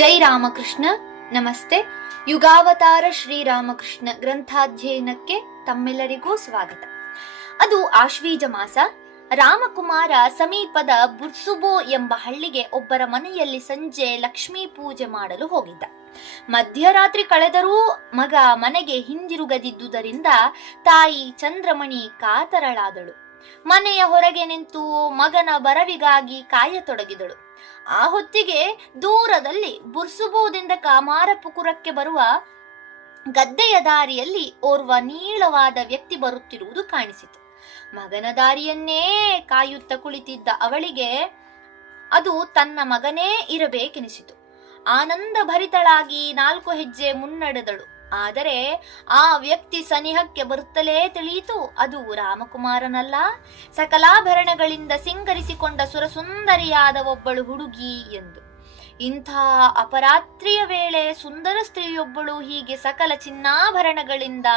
ಜೈ ರಾಮಕೃಷ್ಣ. ನಮಸ್ತೆ. ಯುಗಾವತಾರ ಶ್ರೀರಾಮಕೃಷ್ಣ ಗ್ರಂಥಾಧ್ಯಯನಕ್ಕೆ ತಮ್ಮೆಲ್ಲರಿಗೂ ಸ್ವಾಗತ. ಅದು ಆಶ್ವೀಜ ಮಾಸ. ರಾಮಕುಮಾರ ಸಮೀಪದ ಬುರ್ಸುಬೋ ಎಂಬ ಹಳ್ಳಿಗೆ ಒಬ್ಬರ ಮನೆಯಲ್ಲಿ ಸಂಜೆ ಲಕ್ಷ್ಮೀ ಪೂಜೆ ಮಾಡಲು ಹೋಗಿದ್ದ. ಮಧ್ಯರಾತ್ರಿ ಕಳೆದರೂ ಮಗ ಮನೆಗೆ ಹಿಂದಿರುಗದಿದ್ದುದರಿಂದ ತಾಯಿ ಚಂದ್ರಮಣಿ ಕಾತರಳಾದಳು. ಮನೆಯ ಹೊರಗೆ ನಿಂತು ಮಗನ ಬರವಿಗಾಗಿ ಕಾಯತೊಡಗಿದಳು. ಆ ಹೊತ್ತಿಗೆ ದೂರದಲ್ಲಿ ಬುರ್ಸುಬೋದಿಂದ ಕಾಮಾರಪುಕುರಕ್ಕೆ ಬರುವ ಗದ್ದೆಯ ದಾರಿಯಲ್ಲಿ ಓರ್ವ ನೀಳವಾದ ವ್ಯಕ್ತಿ ಬರುತ್ತಿರುವುದು ಕಾಣಿಸಿತು. ಮಗನ ದಾರಿಯನ್ನೇ ಕಾಯುತ್ತ ಕುಳಿತಿದ್ದ ಅವಳಿಗೆ ಅದು ತನ್ನ ಮಗನೇ ಇರಬೇಕೆನಿಸಿತು. ಆನಂದ ಭರಿತಳಾಗಿ 4 ಹೆಜ್ಜೆ ಮುನ್ನಡೆದಳು. ಆದರೆ ಆ ವ್ಯಕ್ತಿ ಸನಿಹಕ್ಕೆ ಬರುತ್ತಲೇ ತಿಳಿಯಿತು, ಅದು ರಾಮಕುಮಾರನಲ್ಲ, ಸಕಲಾಭರಣಗಳಿಂದ ಸಿಂಗರಿಸಿಕೊಂಡ ಸುರಸುಂದರಿಯಾದ ಒಬ್ಬಳು ಹುಡುಗಿ ಎಂದು. ಇಂಥ ಅಪರಾತ್ರಿಯ ವೇಳೆ ಸುಂದರ ಸ್ತ್ರೀಯೊಬ್ಬಳು ಹೀಗೆ ಸಕಲ ಚಿನ್ನಾಭರಣಗಳಿಂದ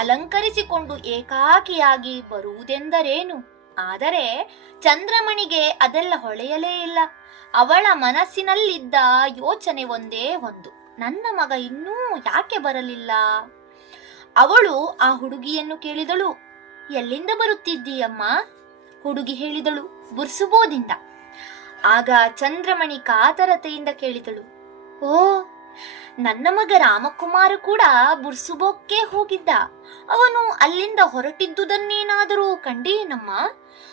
ಅಲಂಕರಿಸಿಕೊಂಡು ಏಕಾಕಿಯಾಗಿ ಬರುವುದೆಂದರೇನು? ಆದರೆ ಚಂದ್ರಮಣಿಗೆ ಅದೆಲ್ಲ ಹೊಳೆಯಲೇ ಇಲ್ಲ. ಅವಳ ಮನಸ್ಸಿನಲ್ಲಿದ್ದ ಯೋಚನೆ ಒಂದೇ ಒಂದು, ನನ್ನ ಮಗ ಇನ್ನೂ ಯಾಕೆ ಬರಲಿಲ್ಲ? ಅವಳು ಆ ಹುಡುಗಿಯನ್ನು ಕೇಳಿದಳು, ಎಲ್ಲಿಂದ ಬರುತ್ತಿದ್ದೀಯಮ್ಮ? ಹುಡುಗಿ ಹೇಳಿದಳು, ಬುರ್ಸುಬೋದಿಂದ. ಆಗ ಚಂದ್ರಮಣಿ ಕಾತರತೆಯಿಂದ ಕೇಳಿದಳು, ಓ, ನನ್ನ ಮಗ ರಾಮಕುಮಾರ ಕೂಡ ಬುರ್ಸುಬೋಕ್ಕೆ ಹೋಗಿದ್ದ. ಅವನು ಅಲ್ಲಿಂದ ಹೊರಟಿದ್ದುದನ್ನೇನಾದರೂ ಕಂಡೇನಮ್ಮ?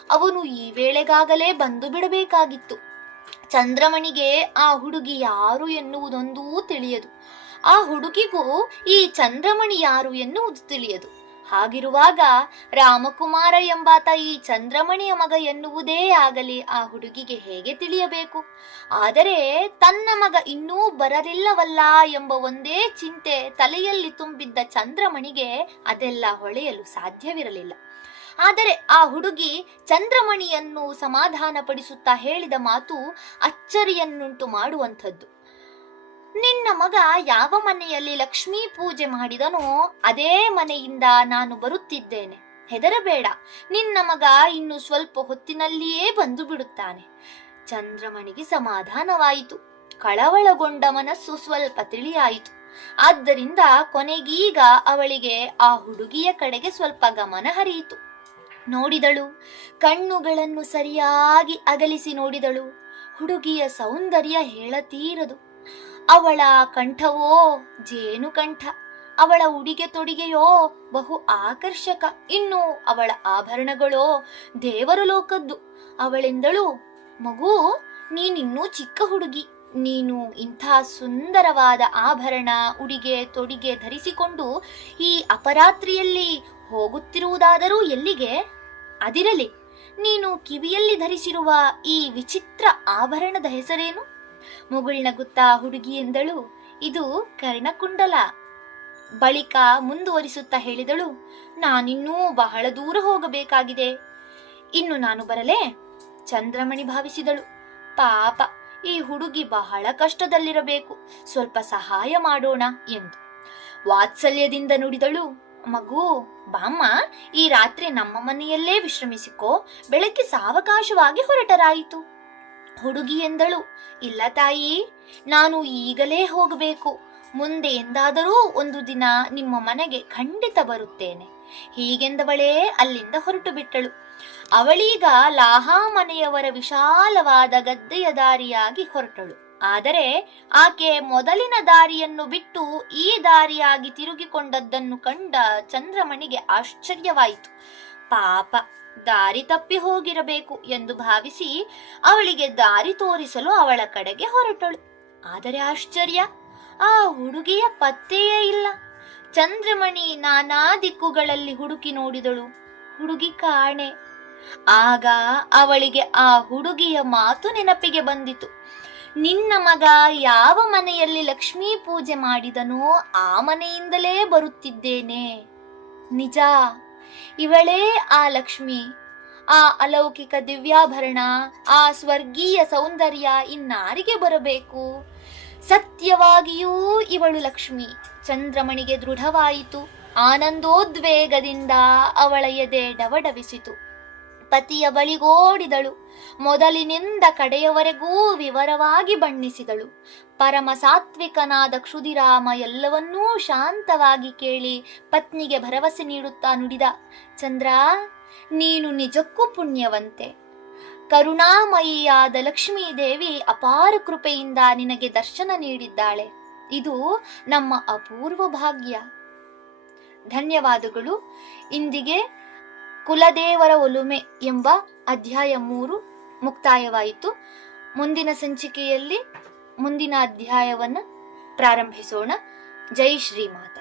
ಅವನು ಈ ವೇಳೆಗಾಗಲೇ ಬಂದು ಬಿಡಬೇಕಾಗಿತ್ತು. ಚಂದ್ರಮಣಿಗೆ ಆ ಹುಡುಗಿ ಯಾರು ಎನ್ನುವುದೊಂದೂ ತಿಳಿಯದು. ಆ ಹುಡುಗಿಗೂ ಈ ಚಂದ್ರಮಣಿ ಯಾರು ಎನ್ನುವುದು ತಿಳಿಯದು. ಹಾಗಿರುವಾಗ ರಾಮಕುಮಾರ ಎಂಬಾತ ಈ ಚಂದ್ರಮಣಿಯ ಮಗ ಎನ್ನುವುದೇ ಆಗಲಿ ಆ ಹುಡುಗಿಗೆ ಹೇಗೆ ತಿಳಿಯಬೇಕು? ಆದರೆ ತನ್ನ ಮಗ ಇನ್ನೂ ಬರಲಿಲ್ಲವಲ್ಲ ಎಂಬ ಒಂದೇ ಚಿಂತೆ ತಲೆಯಲ್ಲಿ ತುಂಬಿದ್ದ ಚಂದ್ರಮಣಿಗೆ ಅದೆಲ್ಲ ಹೊಳೆಯಲು ಸಾಧ್ಯವಿರಲಿಲ್ಲ. ಆದರೆ ಆ ಹುಡುಗಿ ಚಂದ್ರಮಣಿಯನ್ನು ಸಮಾಧಾನ ಪಡಿಸುತ್ತಾ ಹೇಳಿದ ಮಾತು ಅಚ್ಚರಿಯನ್ನುಂಟು ಮಾಡುವಂಥದ್ದು. ನಿನ್ನ ಮಗ ಯಾವ ಮನೆಯಲ್ಲಿ ಲಕ್ಷ್ಮೀ ಪೂಜೆ ಮಾಡಿದನೋ ಅದೇ ಮನೆಯಿಂದ ನಾನು ಬರುತ್ತಿದ್ದೇನೆ. ಹೆದರಬೇಡ, ನಿನ್ನ ಮಗ ಇನ್ನು ಸ್ವಲ್ಪ ಹೊತ್ತಿನಲ್ಲಿಯೇ ಬಂದು ಬಿಡುತ್ತಾನೆ. ಚಂದ್ರಮಣಿಗೆ ಸಮಾಧಾನವಾಯಿತು. ಕಳವಳಗೊಂಡ ಮನಸ್ಸು ಸ್ವಲ್ಪ ತಿಳಿಯಾಯಿತು. ಆದ್ದರಿಂದ ಕೊನೆಗೀಗ ಅವಳಿಗೆ ಆ ಹುಡುಗಿಯ ಕಡೆಗೆ ಸ್ವಲ್ಪ ಗಮನ ಹರಿಯಿತು. ನೋಡಿದಳು, ಕಣ್ಣುಗಳನ್ನು ಸರಿಯಾಗಿ ಅಗಲಿಸಿ ನೋಡಿದಳು. ಹುಡುಗಿಯ ಸೌಂದರ್ಯ ಹೇಳತೀರದು. ಅವಳ ಕಂಠವೋ ಜೇನು ಕಂಠ, ಅವಳ ಉಡಿಗೆ ತೊಡಿಗೆಯೋ ಬಹು ಆಕರ್ಷಕ, ಇನ್ನು ಅವಳ ಆಭರಣಗಳೋ ದೇವರು ಲೋಕದ್ದು. ಅವಳೆಂದಳು, ಮಗು, ನೀನಿನ್ನೂ ಚಿಕ್ಕ ಹುಡುಗಿ. ನೀನು ಇಂಥ ಸುಂದರವಾದ ಆಭರಣ ಉಡಿಗೆ ತೊಡಿಗೆ ಧರಿಸಿಕೊಂಡು ಈ ಅಪರಾತ್ರಿಯಲ್ಲಿ ಹೋಗುತ್ತಿರುವುದಾದರೂ ಎಲ್ಲಿಗೆ? ಅದಿರಲಿ, ನೀನು ಕಿವಿಯಲ್ಲಿ ಧರಿಸಿರುವ ಈ ವಿಚಿತ್ರ ಆಭರಣದ ಹೆಸರೇನು? ಮುಗುಳ್ನಗುತ್ತಾ ಹುಡುಗಿ ಎಂದಳು, ಇದು ಕರ್ಣಕುಂಡಲ. ಬಳಿಕ ಮುಂದುವರಿಸುತ್ತಾ ಹೇಳಿದಳು, ನಾನಿನ್ನೂ ಬಹಳ ದೂರ ಹೋಗಬೇಕಾಗಿದೆ. ಇನ್ನು ನಾನು ಬರಲೇ? ಚಂದ್ರಮಣಿ ಭಾವಿಸಿದಳು, ಪಾಪ, ಈ ಹುಡುಗಿ ಬಹಳ ಕಷ್ಟದಲ್ಲಿರಬೇಕು, ಸ್ವಲ್ಪ ಸಹಾಯ ಮಾಡೋಣ ಎಂದು. ವಾತ್ಸಲ್ಯದಿಂದ ನುಡಿದಳು, ಮಗು, ಬಾಮ್ಮ, ಈ ರಾತ್ರಿ ನಮ್ಮ ಮನೆಯಲ್ಲೇ ವಿಶ್ರಮಿಸಿಕೋ, ಬೆಳಗ್ಗೆ ಸಾವಕಾಶವಾಗಿ ಹೊರಟರಾಯಿತು. ಹುಡುಗಿ ಎಂದಳು, ಇಲ್ಲ ತಾಯಿ, ನಾನು ಈಗಲೇ ಹೋಗಬೇಕು. ಮುಂದೆ ಎಂದಾದರೂ ಒಂದು ದಿನ ನಿಮ್ಮ ಮನೆಗೆ ಖಂಡಿತ ಬರುತ್ತೇನೆ. ಹೀಗೆಂದವಳೇ ಅಲ್ಲಿಂದ ಹೊರಟು ಬಿಟ್ಟಳು. ಅವಳೀಗ ಲಾಹಾ ಮನೆಯವರ ವಿಶಾಲವಾದ ಗದ್ದೆಯ ದಾರಿಯಾಗಿ ಹೊರಟಳು. ಆದರೆ ಆಕೆ ಮೊದಲಿನ ದಾರಿಯನ್ನು ಬಿಟ್ಟು ಈ ದಾರಿಯಾಗಿ ತಿರುಗಿಕೊಂಡದ್ದನ್ನು ಕಂಡ ಚಂದ್ರಮಣಿಗೆ ಆಶ್ಚರ್ಯವಾಯಿತು. ಪಾಪ, ದಾರಿ ತಪ್ಪಿ ಹೋಗಿರಬೇಕು ಎಂದು ಭಾವಿಸಿ ಅವಳಿಗೆ ದಾರಿ ತೋರಿಸಲು ಅವಳ ಕಡೆಗೆ ಹೊರಟಳು. ಆದರೆ ಆಶ್ಚರ್ಯ, ಆ ಹುಡುಗಿಯ ಪತ್ತೆಯೇ ಇಲ್ಲ. ಚಂದ್ರಮಣಿ ನಾನಾ ದಿಕ್ಕುಗಳಲ್ಲಿ ಹುಡುಕಿ ನೋಡಿದಳು, ಹುಡುಗಿ ಕಾಣೆ. ಆಗ ಅವಳಿಗೆ ಆ ಹುಡುಗಿಯ ಮಾತು ನೆನಪಿಗೆ ಬಂದಿತು. ನಿನ್ನ ಮಗ ಯಾವ ಮನೆಯಲ್ಲಿ ಲಕ್ಷ್ಮೀ ಪೂಜೆ ಮಾಡಿದನೋ ಆ ಮನೆಯಿಂದಲೇ ಬರುತ್ತಿದ್ದೇನೆ. ನಿಜ, ಇವಳೇ ಆ ಲಕ್ಷ್ಮಿ. ಆ ಅಲೌಕಿಕ ದಿವ್ಯಾಭರಣ, ಆ ಸ್ವರ್ಗೀಯ ಸೌಂದರ್ಯ ಇನ್ನಾರಿಗೆ ಬರಬೇಕು? ಸತ್ಯವಾಗಿಯೂ ಇವಳು ಲಕ್ಷ್ಮಿ. ಚಂದ್ರಮಣಿಗೆ ದೃಢವಾಯಿತು. ಆನಂದೋದ್ವೇಗದಿಂದ ಅವಳ ಎದೆ ಡವಡವಿಸಿತು. ಪತಿಯ ಬಳಿಗೋಡಿದಳು. ಮೊದಲಿನಿಂದ ಕಡೆಯವರೆಗೂ ವಿವರವಾಗಿ ಬಣ್ಣಿಸಿದಳು. ಪರಮ ಸಾತ್ವಿಕನಾದ ಕ್ಷುದಿರಾಮ ಎಲ್ಲವನ್ನೂ ಶಾಂತವಾಗಿ ಕೇಳಿ ಪತ್ನಿಗೆ ಭರವಸೆ ನೀಡುತ್ತಾ ನುಡಿದ, ಚಂದ್ರ, ನೀನು ನಿಜಕ್ಕೂ ಪುಣ್ಯವಂತೆ. ಕರುಣಾಮಯಿಯಾದ ಲಕ್ಷ್ಮೀದೇವಿ ಅಪಾರ ಕೃಪೆಯಿಂದ ನಿನಗೆ ದರ್ಶನ ನೀಡಿದ್ದಾಳೆ. ಇದು ನಮ್ಮ ಅಪೂರ್ವ ಭಾಗ್ಯ. ಧನ್ಯವಾದಗಳು. ಇಂದಿಗೆ ಕುಲದೇವರ ಒಲುಮೆ ಎಂಬ ಅಧ್ಯಾಯ 3 ಮುಕ್ತಾಯವಾಯಿತು. ಮುಂದಿನ ಸಂಚಿಕೆಯಲ್ಲಿ ಮುಂದಿನ ಅಧ್ಯಾಯವನ್ನು ಪ್ರಾರಂಭಿಸೋಣ. ಜೈ ಶ್ರೀಮಾತ.